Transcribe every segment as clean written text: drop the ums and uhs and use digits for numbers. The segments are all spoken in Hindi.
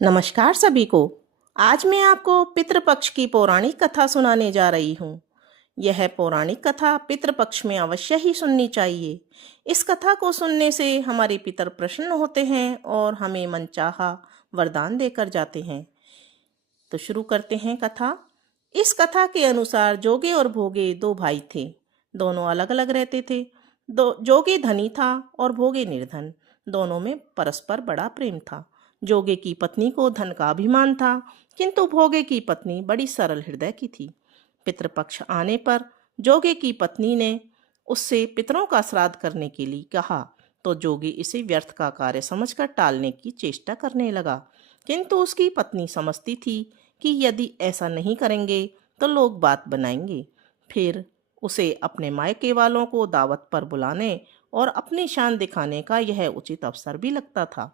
नमस्कार सभी को। आज मैं आपको पितृपक्ष की पौराणिक कथा सुनाने जा रही हूँ। यह पौराणिक कथा पितृपक्ष में अवश्य ही सुननी चाहिए। इस कथा को सुनने से हमारे पितर प्रसन्न होते हैं और हमें मनचाहा वरदान देकर जाते हैं। तो शुरू करते हैं कथा। इस कथा के अनुसार जोगे और भोगे दो भाई थे। दोनों अलग अलग रहते थे। जोगे धनी था और भोगे निर्धन। दोनों में परस्पर बड़ा प्रेम था। जोगे की पत्नी को धन का अभिमान था, किंतु भोगे की पत्नी बड़ी सरल हृदय की थी। पितृपक्ष आने पर जोगे की पत्नी ने उससे पितरों का श्राद्ध करने के लिए कहा, तो जोगी इसे व्यर्थ का कार्य समझकर टालने की चेष्टा करने लगा। किंतु उसकी पत्नी समझती थी कि यदि ऐसा नहीं करेंगे तो लोग बात बनाएंगे। फिर उसे अपने मायके वालों को दावत पर बुलाने और अपनी शान दिखाने का यह उचित अवसर भी लगता था।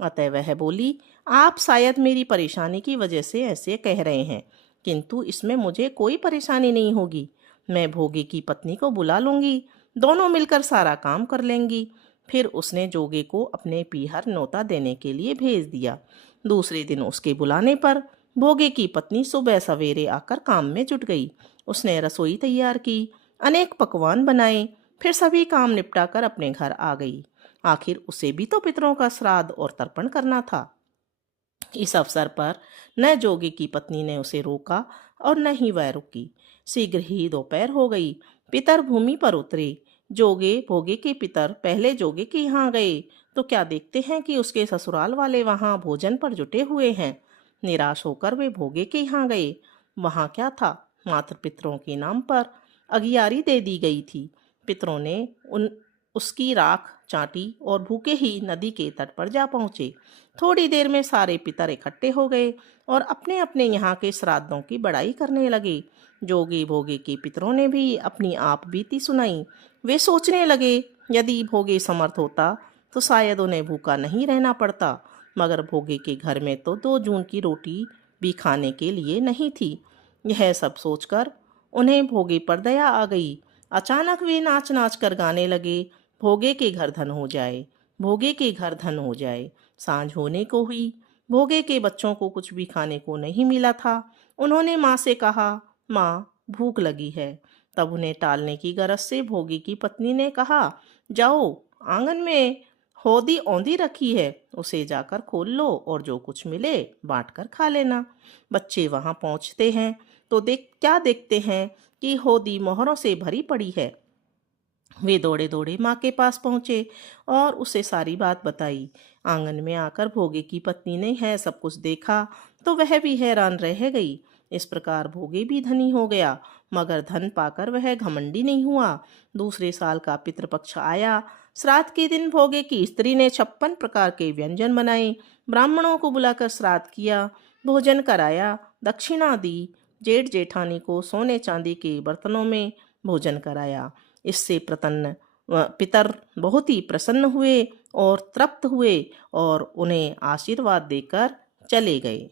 अतः वह बोली, आप शायद मेरी परेशानी की वजह से ऐसे कह रहे हैं, किंतु इसमें मुझे कोई परेशानी नहीं होगी। मैं भोगे की पत्नी को बुला लूंगी, दोनों मिलकर सारा काम कर लेंगी। फिर उसने जोगे को अपने पीहर न्योता देने के लिए भेज दिया। दूसरे दिन उसके बुलाने पर भोगे की पत्नी सुबह सवेरे आकर काम में जुट गई। उसने रसोई तैयार की, अनेक पकवान बनाए, फिर सभी काम निपटाकर अपने घर आ गई। आखिर उसे भी तो पितरों का श्राद्ध और तर्पण करना था। इस अवसर पर न जोगी की पत्नी ने उसे रोका और न ही वह रुकी। शीघ्र ही दोपहर हो गई। पितर भूमि पर उतरे। जोगे भोगे के पितर पहले जोगे के यहाँ गए तो क्या देखते हैं कि उसके ससुराल वाले वहां भोजन पर जुटे हुए हैं। निराश होकर वे भोगे के यहाँ गए। वहां क्या था, मात्र पितरों के नाम पर अगियारी दे दी गई थी। पितरों ने उसकी राख चाटी और भूखे ही नदी के तट पर जा पहुंचे। थोड़ी देर में सारे पितर इकट्ठे हो गए और अपने अपने यहाँ के श्राद्धों की बड़ाई करने लगे। जोगी भोगे के पितरों ने भी अपनी आप बीती सुनाई। वे सोचने लगे, यदि भोगे समर्थ होता तो शायद उन्हें भूखा नहीं रहना पड़ता, मगर भोगे के घर में तो 2 जून की रोटी भी खाने के लिए नहीं थी। यह सब सोचकर उन्हें भोगे पर दया आ गई। अचानक वे नाच नाच कर गाने लगे, भोगे के घर धन हो जाए, भोगे के घर धन हो जाए। सांझ होने को हुई। भोगे के बच्चों को कुछ भी खाने को नहीं मिला था। उन्होंने माँ से कहा, माँ भूख लगी है। तब उन्हें टालने की गरज से भोगी की पत्नी ने कहा, जाओ, आंगन में हौदी औंधी रखी है, उसे जाकर खोल लो और जो कुछ मिले बांट कर खा लेना। बच्चे वहां पहुंचते हैं तो क्या देखते हैं कि हौदी मोहरों से भरी पड़ी है। वे दौड़े दौड़े माँ के पास पहुंचे और उसे सारी बात बताई। आंगन में आकर भोगे की पत्नी ने है सब कुछ देखा तो वह भी हैरान रह गई। इस प्रकार भोगे भी धनी हो गया, मगर धन पाकर वह घमंडी नहीं हुआ। दूसरे साल का पितृपक्ष आया। श्राद्ध के दिन भोगे की स्त्री ने 56 प्रकार के व्यंजन बनाए। ब्राह्मणों को बुलाकर श्राद्ध किया, भोजन कराया, दक्षिणा दी। जेठ जेठानी को सोने चांदी के बर्तनों में भोजन कराया। इससे प्रसन्न पितर बहुत ही प्रसन्न हुए और तृप्त हुए और उन्हें आशीर्वाद देकर चले गए।